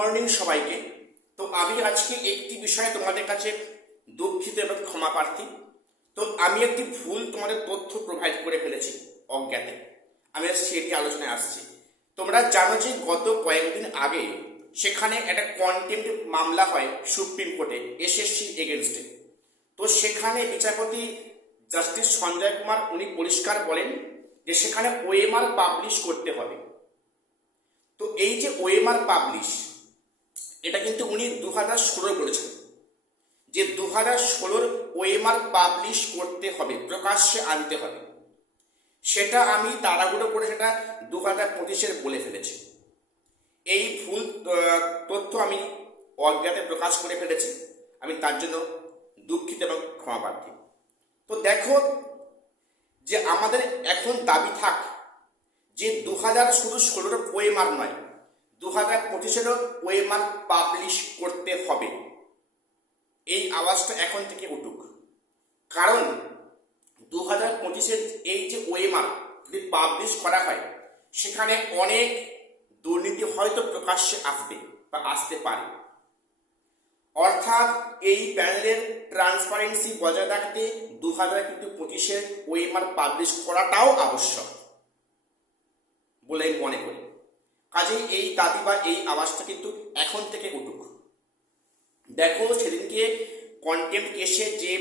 Morning সবাইকে। তো আমি আজকে একটি বিষয়ে তোমাদের কাছে দুঃখিত এবং ক্ষমা প্রার্থী। তো আমি একটি ভুল তোমাদের তথ্য প্রোভাইড করে ফেলেছি অজ্ঞাতে। আমি সেটি আলোচনায় আসছি। তোমরা জানো যে গত কয়েকদিন আগে সেখানে একটা কন্টেম্প্ট মামলা হয় সুপ্রিম কোর্টে এসএসসি এগেনস্টে। তো সেখানে বিচারপতি জাস্টিস সঞ্জয় কুমার উনি পরিষ্কার বলেন যে সেখানে ওএমআর পাবলিশ করতে হবে। তো এই যে ওএমআর পাবলিশ, এটা কিন্তু উনি 2016 বলেছেন যে 2016 ওএমআর পাবলিশ করতে হবে, প্রকাশ্যে আনতে হবে। সেটা আমি তাড়াহুড়ো করে সেটা 2025 বলে ফেলেছি। এই ভুল তথ্য আমি অজ্ঞাতে প্রকাশ করে ফেলেছি। আমি তার জন্য দুঃখিত এবং ক্ষমা প্রার্থী। তো দেখো যে আমাদের এখন দাবি থাক যে 2016 ওএমআর নয়, 2025 ওএমআর পাবলিশ করতে হবে। এই আওয়াজটা এখন থেকে উঠুক, কারণ 2025 এই যে ওএমআর যদি পাবলিশ করা হয় সেখানে অনেক দুর্নীতি হয়তো প্রকাশ্যে আসবে বা আসতে পারে। অর্থাৎ এই প্যানেলের ট্রান্সপারেন্সি বজায় রাখতে 2025 ওএমআর পাবলিশ করাটাও আবশ্যক বলে আমি মনে করি। কাজেই এই দাবি বা এই আওয়াজটা কিন্তু এখন থেকে উঠুক। দেখো সেদিনকে কন্টেম্প্ট কেসে যে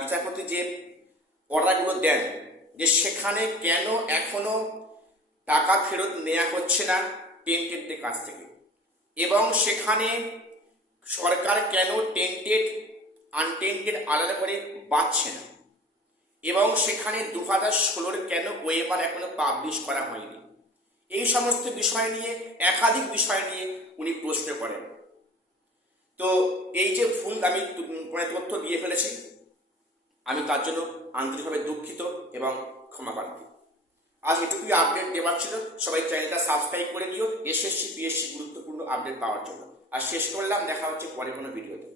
বিচারপতি যে অর্ডারগুলো দেন যে সেখানে কেন এখনো টাকা ফেরত নেওয়া হচ্ছে না টেন্টেডদের কাছ থেকে, এবং সেখানে সরকার কেন টেন্টেড আনটেন্টেড আলাদা করে বাঁচছে না, এবং সেখানে 2016 কেন ওএমআর এখনো পাবলিশ করা হয়নি, এই সমস্ত বিষয় নিয়ে একাধিক বিষয় নিয়ে উনি প্রশ্ন করেন। তো এই যে ভুল আমি তথ্য দিয়ে ফেলেছি, আমি তার জন্য আন্তরিকভাবে দুঃখিত এবং ক্ষমা প্রার্থী। আজ এটুকুই আপডেট দেওয়ার ছিল। সবাই চ্যানেলটা সাবস্ক্রাইব করে দিও এসএসসি পিএসসি গুরুত্বপূর্ণ আপডেট পাওয়ার জন্য। আর শেষ করলাম, দেখা হচ্ছে পরে কোনো ভিডিওতে।